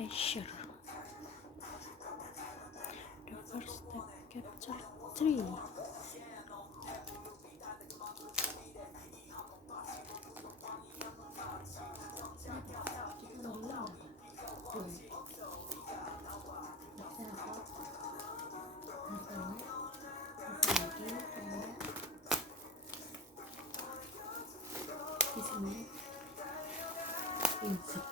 treasure. The first step capture 3. Di sini insert.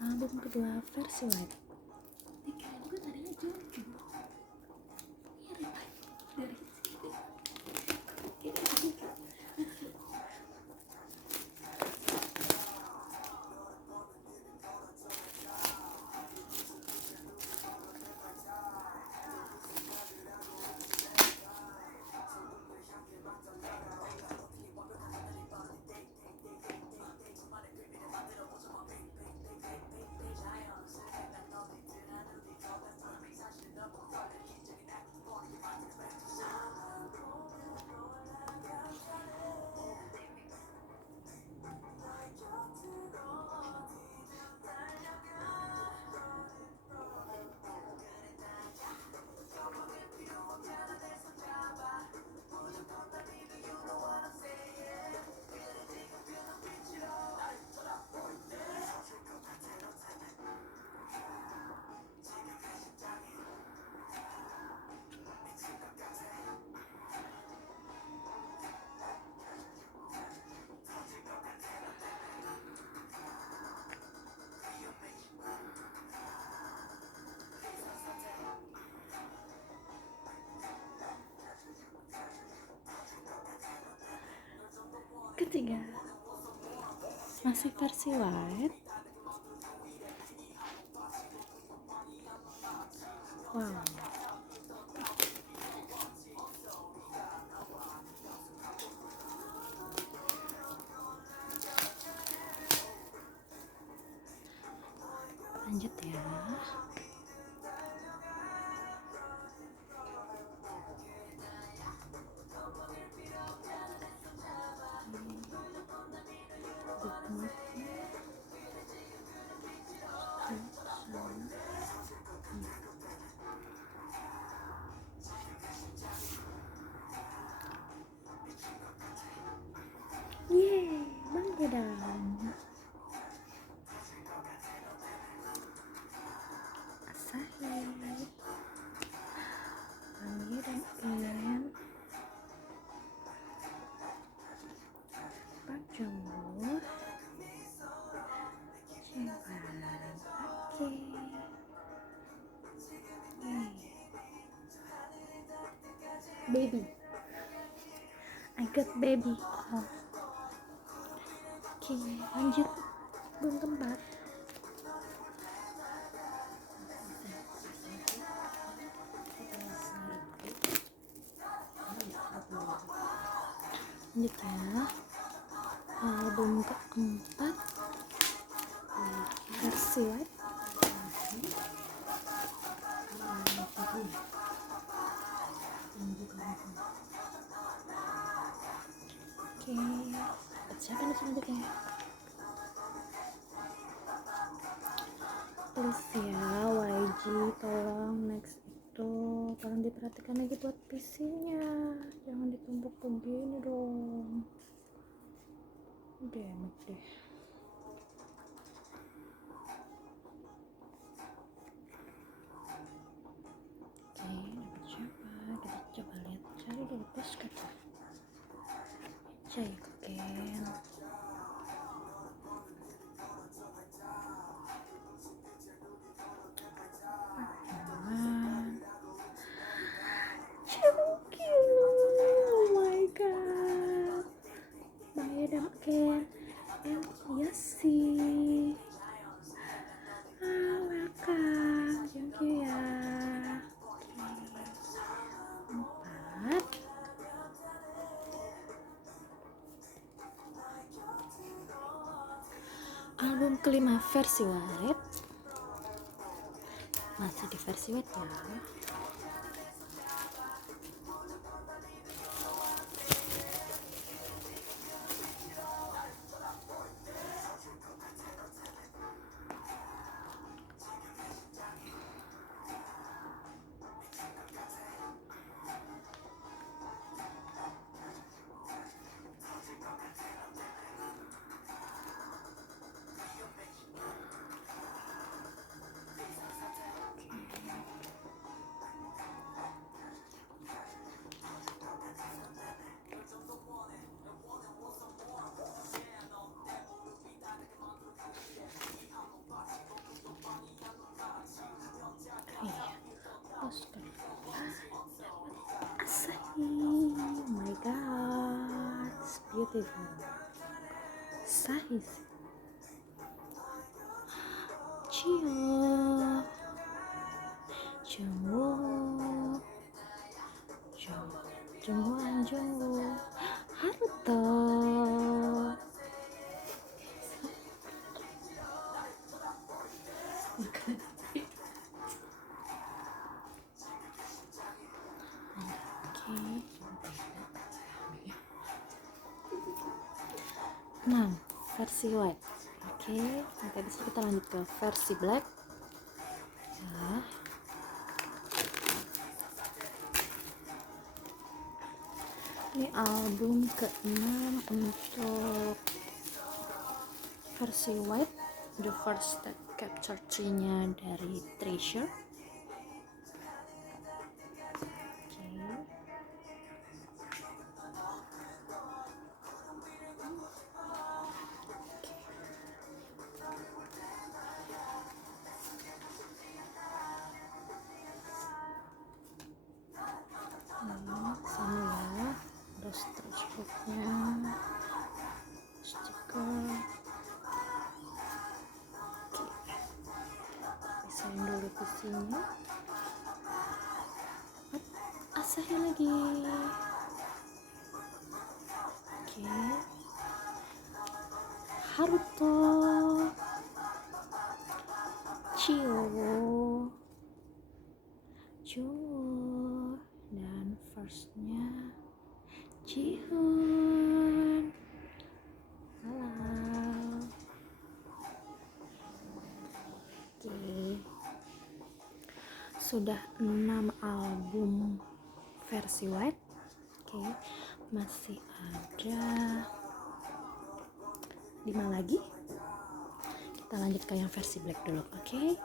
Album kedua versi live. Dikira juga tadinya Jojo. Mirip dari sini. Ketiga, masih versi white. Wow. Lanjut ya. Yeay, Bang Gedang. Asahi. Bang Gedang kalian. Pak Jumbo. Oke. Baby. I got baby. Oh. Oke, lanjut. Belum tempat. Lanjut ya, album keempat versi white. Oke, siapa nih selanjutnya? Please ya YG, tolong next itu tolong diperhatikan lagi buat PC-nya, jangan ditumpuk begini dong. Damn deh. Oke, dapat siapa? Kita coba lihat, cari dulu postcard. Saya Ken. Oh my god, Madam Ken and Yassi. Welcome, thank you ya. Empat. Album kelima versi white. Masih di versi white ya. Asahi, oh my god, it's beautiful. Size. Cio, Jungwoo, Jungwoo, Haruto. Nah, versi white. Oke, nanti habis itu kita lanjut ke versi black. Nah, ini album ke-6 untuk versi white, The First That Captured Tree-nya dari Treasure. Sama ya, ada stretch booknya, stiker. Oke, pisahin dulu PC-nya. Asahi lagi. Oke, Haruto, Cio, Jungwoo, dan firstnya Jihoon. Halo. Oke, sudah 6 album versi white. Oke, masih ada 5 lagi. Kita lanjut ke yang versi black dulu. Oke.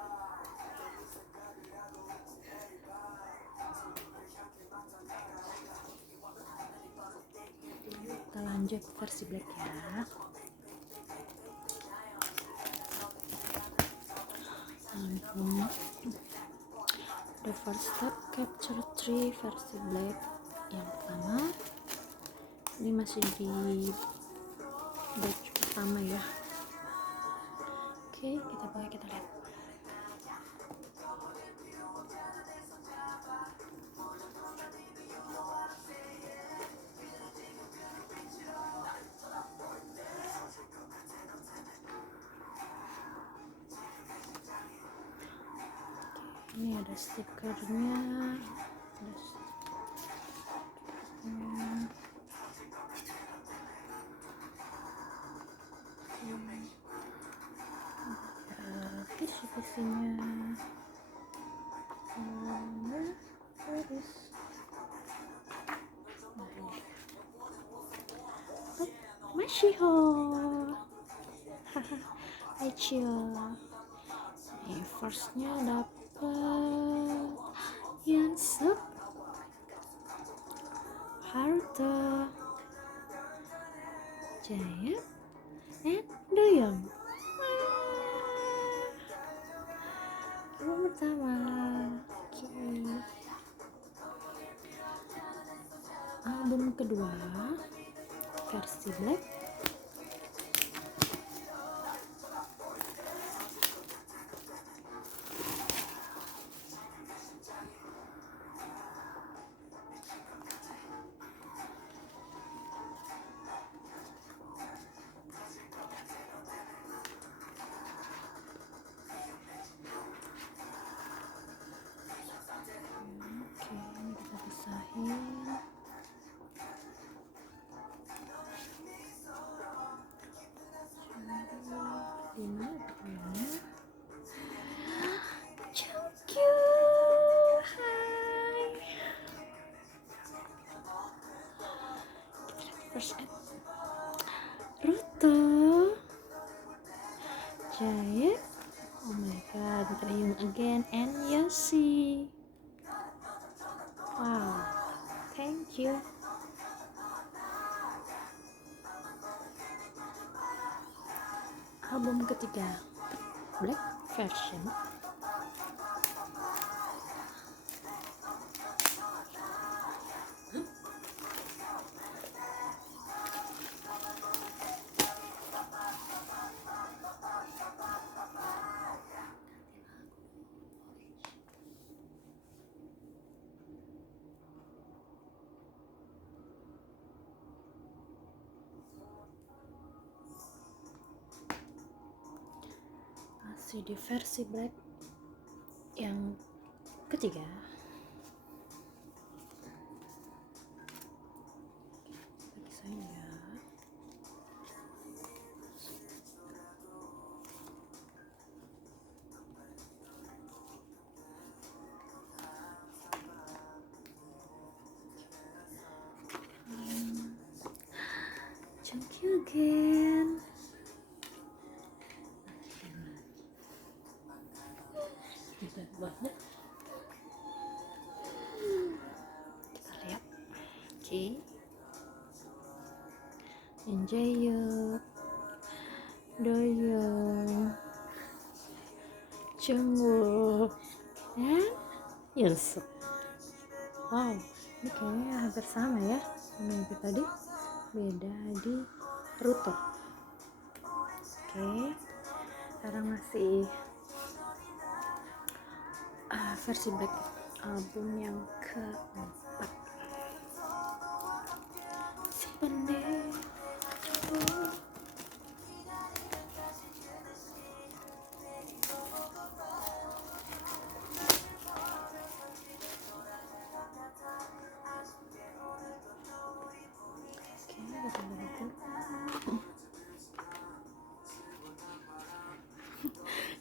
Kita lanjut versi black ya. Album The First That Captured Tree versi black yang pertama. Ini masih di batch pertama ya. Oke, kita lihat. Ini ada stikernya, visi-visinya. Mashiho. Aichio. Nih, firstnya dapat Yansup, Haruto, Jaya, and Doyoung. Album pertama. Album kedua versi Black. Oke, ini kita pisahin. Ini namanya Chungkyu. Hai. First app. Ruto. Jaya. Oh my god, Doyoung again and Yoshi. Wow, thank you. Album ketiga Black version. Masih di versi Black yang ketiga. Bagi saya Chungkyu again. Banyak. Kita lihat. Oke. Jaehyuk, Doyoung, Jungwoo, dan Yoonsup. Wow, ini kayaknya hampir sama ya sama yang tadi. Beda di Ruto. Oke, sekarang masih versi Black album yang keempat. Simpan deh.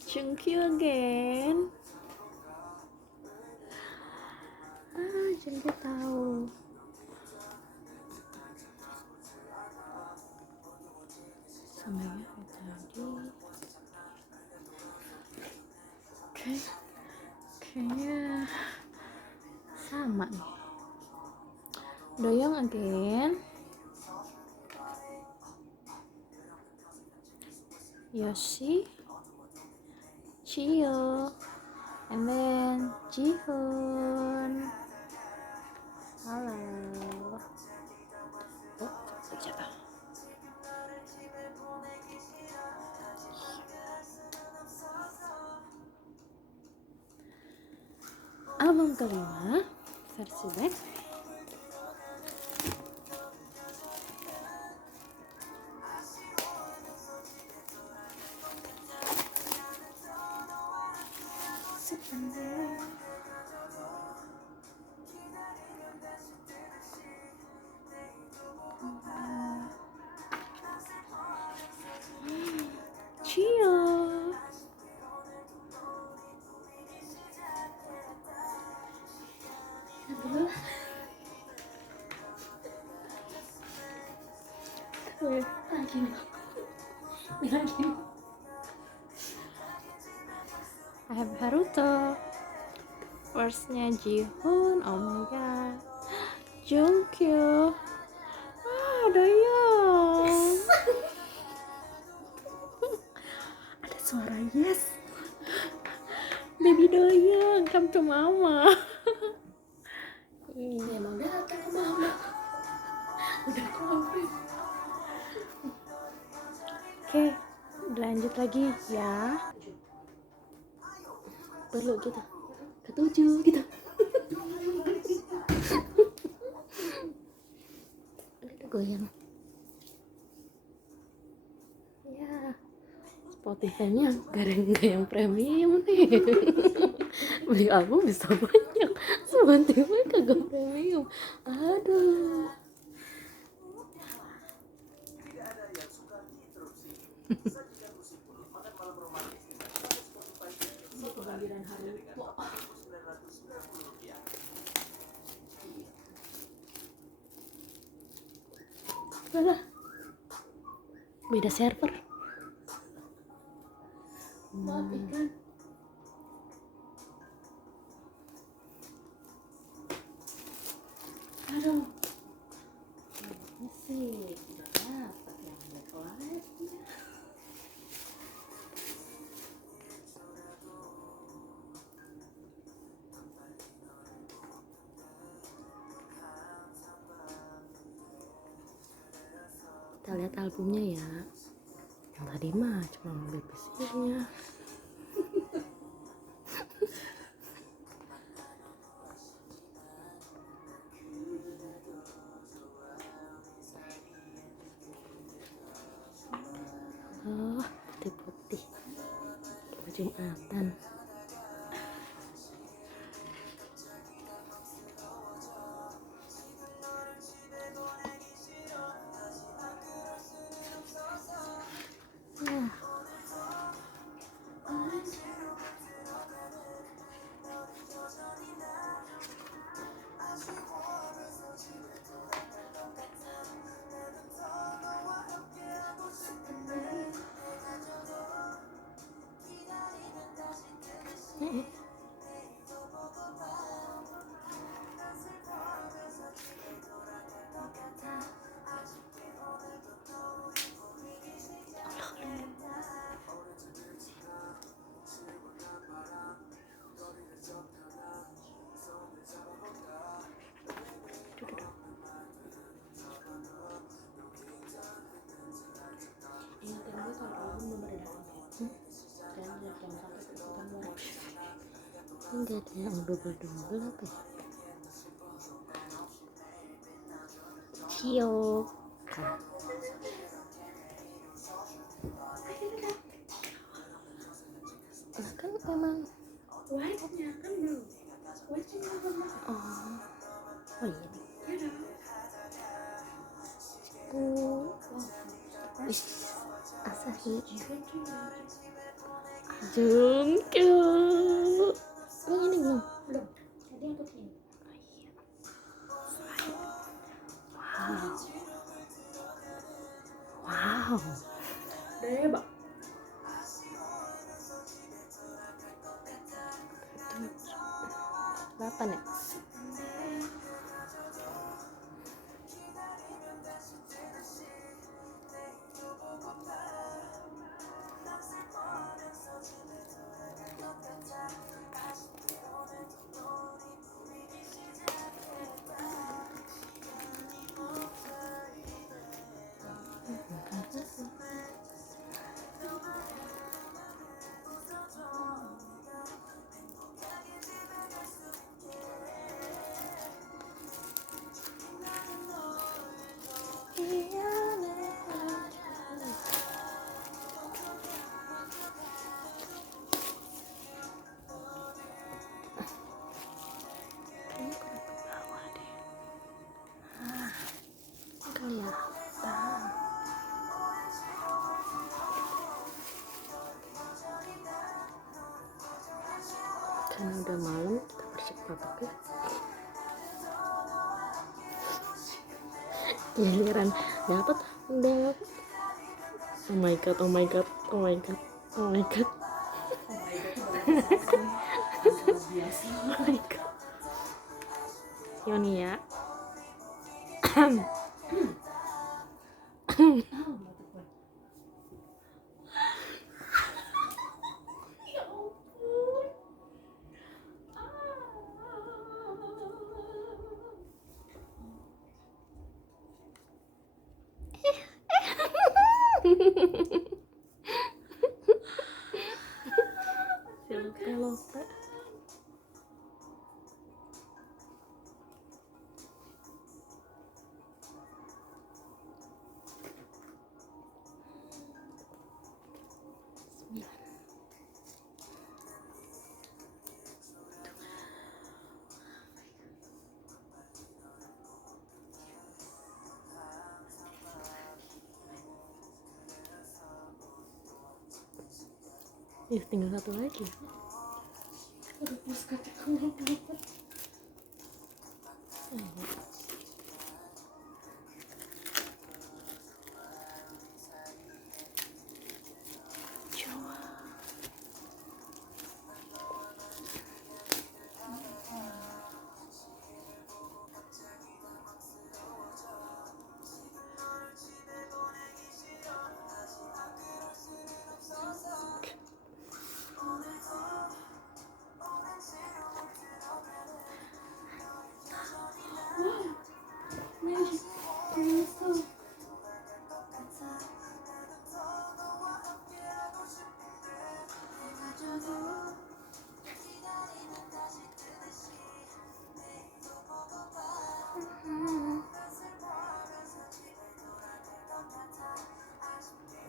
Chungkyu again. Chungkyu tahu. Sama ya tadi. Oke. Kayaknya sama nih. Doyoung again. Yoshi, Chio, and then Jihoon. Halo. Oh, jatuh. Album kelima versi Black. Simpan deh. I have Haruto. Firstnya Jihoon, oh my god. Jungkook. Doyoung. Ada suara yes. Baby Doyoung, come to mama. Ya emang datang ke mama. Udah komplit. Oke, lanjut lagi ya. Perlu kita ketujuh gitu. Ada goyang. Ya, Spotify-nya gak yang premium nih. Beli album bisa banyak, Spotify kagak premium. Aduh. Alah, beda server. Maaf ikan. Aduh, ini sih udah dapat yang backlight-nya. Kita lihat albumnya ya. Yang tadi mah cuma BBC-nya. Oh, putih-putih. Jumatan. Ya. Enggak ada yang double-double apa ya? Cio. Nah kan emang White-nya kan belum. White-nya belum. oh iya wih Asahi Jungkook yang ini belum Belum. Tadi yang ini. wow Deba. berapa nih karena udah malam kita percepat oke giliran dapat udah Oh my god, oh my god, oh my god, oh my god, oh my god. Yoni ya. Lope. Tinggal satu lagi. Aduh, plus kataku lupa.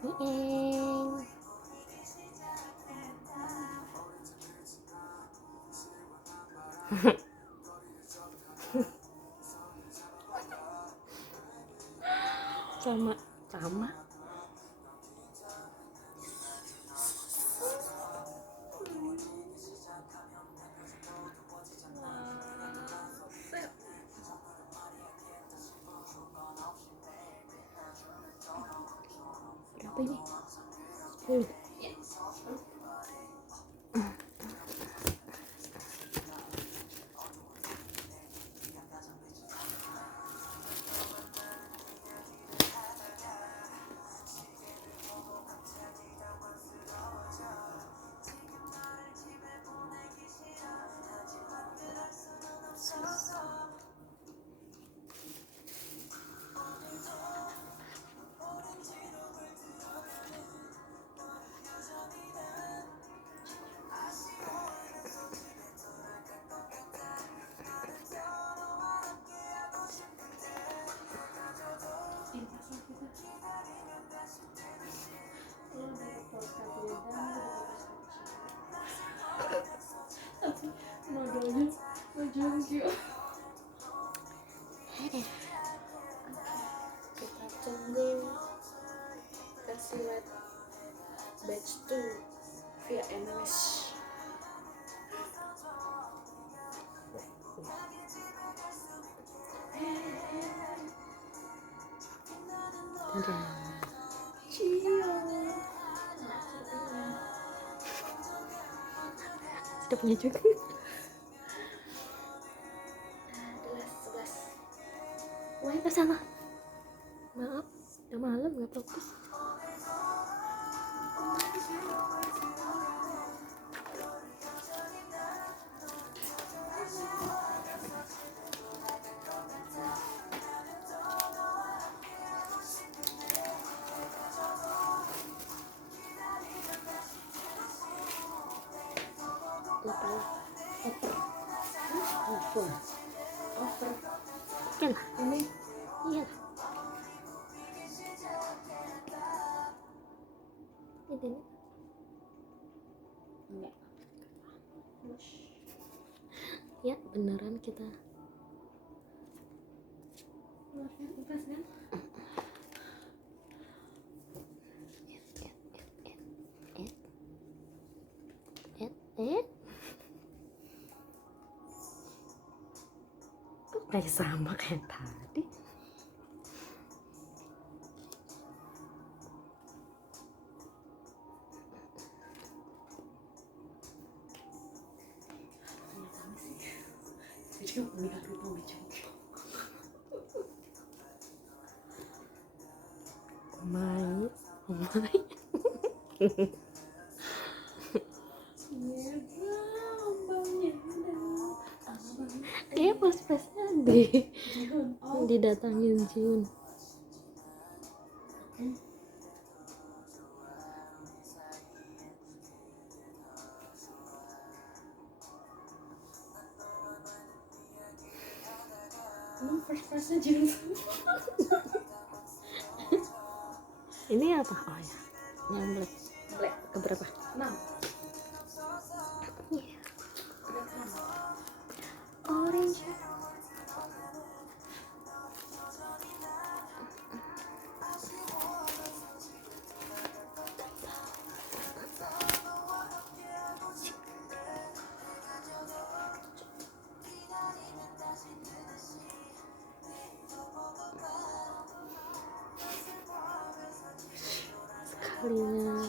Mieng. sama berapa ini? 10. Nadanya ngejengkel. Kita tunggu kasih lihat batch 2 via MMS. Dadah. Sudah punya juga. 11. Wah, ke sana. Maaf, udah malam nggak fokus. Lupa lah. Over. Oke lah, ini iya lah. Ini Enggak. ya beneran kita Ikhlas kan? kayak sama kayak tadi. udah lupa bicara. Mai. Dia pas-pasnya didatangin Jun. First-nya Jun. Ini apa? Oh ya, yang black. Black Keberapa? 6. Iya. Black 6. Orange. Sekalinya.